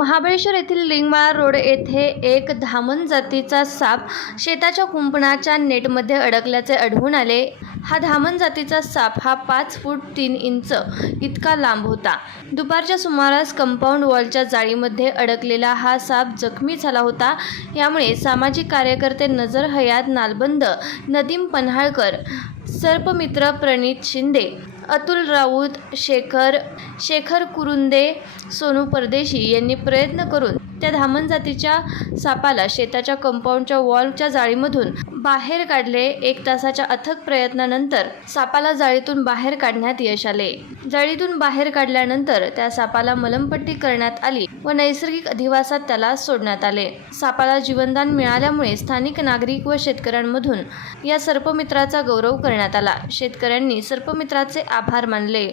महाबळेश्वर येथील लिंगमाळा रोड येथे एक धामण जातीचा साप शेताच्या कुंपणाच्या नेटमध्ये अडकल्याचे आढळून आले. हा धामण जातीचा साप हा पाच फूट तीन इंच इतका लांब होता. दुपारच्या सुमारास कंपाऊंड वॉलच्या जाळीमध्ये अडकलेला हा साप जखमी झाला होता. यामुळे सामाजिक कार्यकर्ते नजर हयात नालबंद नदीम पन्हाळकर सर्पमित्र प्रणित शिंदे अतुल राऊत शेखर शेखर कुरुंदे सोनू परदेशी यांनी प्रयत्न करून त्या धामण जातीच्या सापाला शेताच्या कंपाऊंडच्या वॉलच्या जाळीमधून बाहेर काढले एक तासाच्या अथक प्रयत्नानंतर सापाला जाळीतून बाहेर काढण्यात यश आले. जाळीतून बाहेर काढल्यानंतर त्या सापाला मलमपट्टी करण्यात आली व नैसर्गिक अधिवासात त्याला सोडण्यात आले. सापाला जीवनदान मिळाल्यामुळे स्थानिक नागरिक व शेतकऱ्यांमधून या सर्पमित्राचा गौरव करण्यात आला. शेतकऱ्यांनी सर्पमित्राचे आभार मानले.